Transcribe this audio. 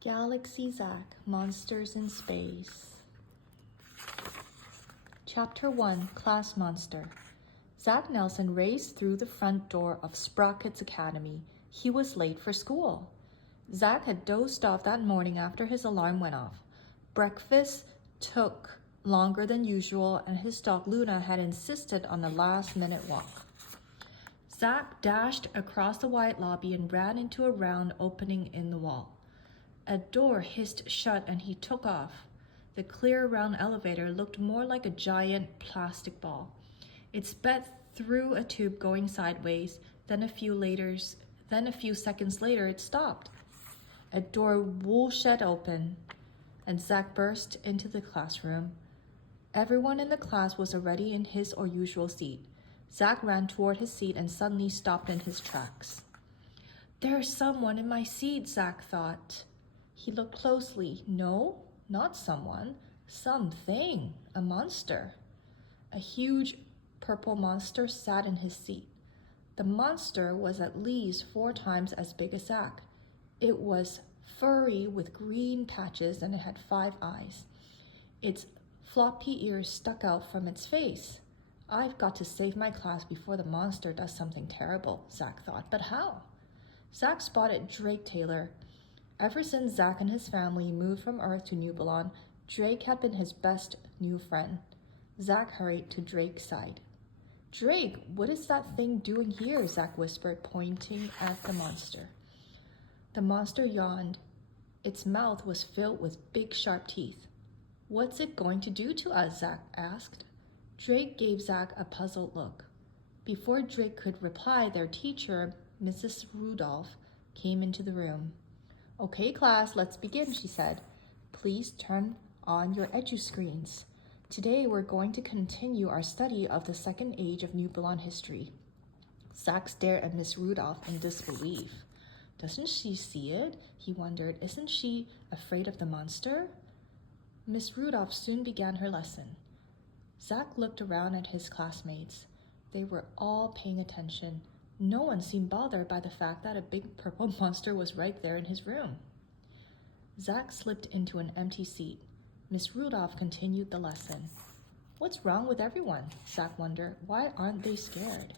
Galaxy Zack, Monsters in Space. Chapter 1, Class Monster. Zack Nelson raced through the front door of Sprocket's Academy. He was late for school. Zack had dozed off that morning after his alarm went off. Breakfast took longer than usual, and his dog Luna had insisted on a last-minute walk. Zack dashed across the wide lobby and ran into a round opening in the wall. A door hissed shut and he took off. The clear round elevator looked more like a giant plastic ball. It sped through a tube going sideways, then a few seconds later it stopped. A door whooshed open and Zack burst into the classroom. Everyone in the class was already in his or usual seat. Zack ran toward his seat and suddenly stopped in his tracks. "There's someone in my seat," Zack thought. He looked closely. No, not someone. Something. A monster. A huge purple monster sat in his seat. The monster was at least 4 times as big as Zack. It was furry with green patches and it had 5 eyes. Its floppy ears stuck out from its face. "I've got to save my class before the monster does something terrible," Zack thought. But how? Zack spotted Drake Taylor. Ever since Zack and his family moved from Earth to New Babylon, Drake had been his best new friend. Zack hurried to Drake's side. "Drake, what is that thing doing here?" Zack whispered, pointing at the monster. The monster yawned. Its mouth was filled with big, sharp teeth. "What's it going to do to us?" Zack asked. Drake gave Zack a puzzled look. Before Drake could reply, their teacher, Mrs. Rudolph, came into the room. "Okay, class, let's begin," she said. "Please turn on your edu-screens. Today we're going to continue our study of the second age of New Babylon history." Zack stared at Miss Rudolph in disbelief. "Doesn't she see it?" he wondered. "Isn't she afraid of the monster?" Miss Rudolph soon began her lesson. Zack looked around at his classmates. They were all paying attention. No one seemed bothered by the fact that a big purple monster was right there in his room. Zack slipped into an empty seat. Miss Rudolph continued the lesson. "What's wrong with everyone?" Zack wondered. "Why aren't they scared?"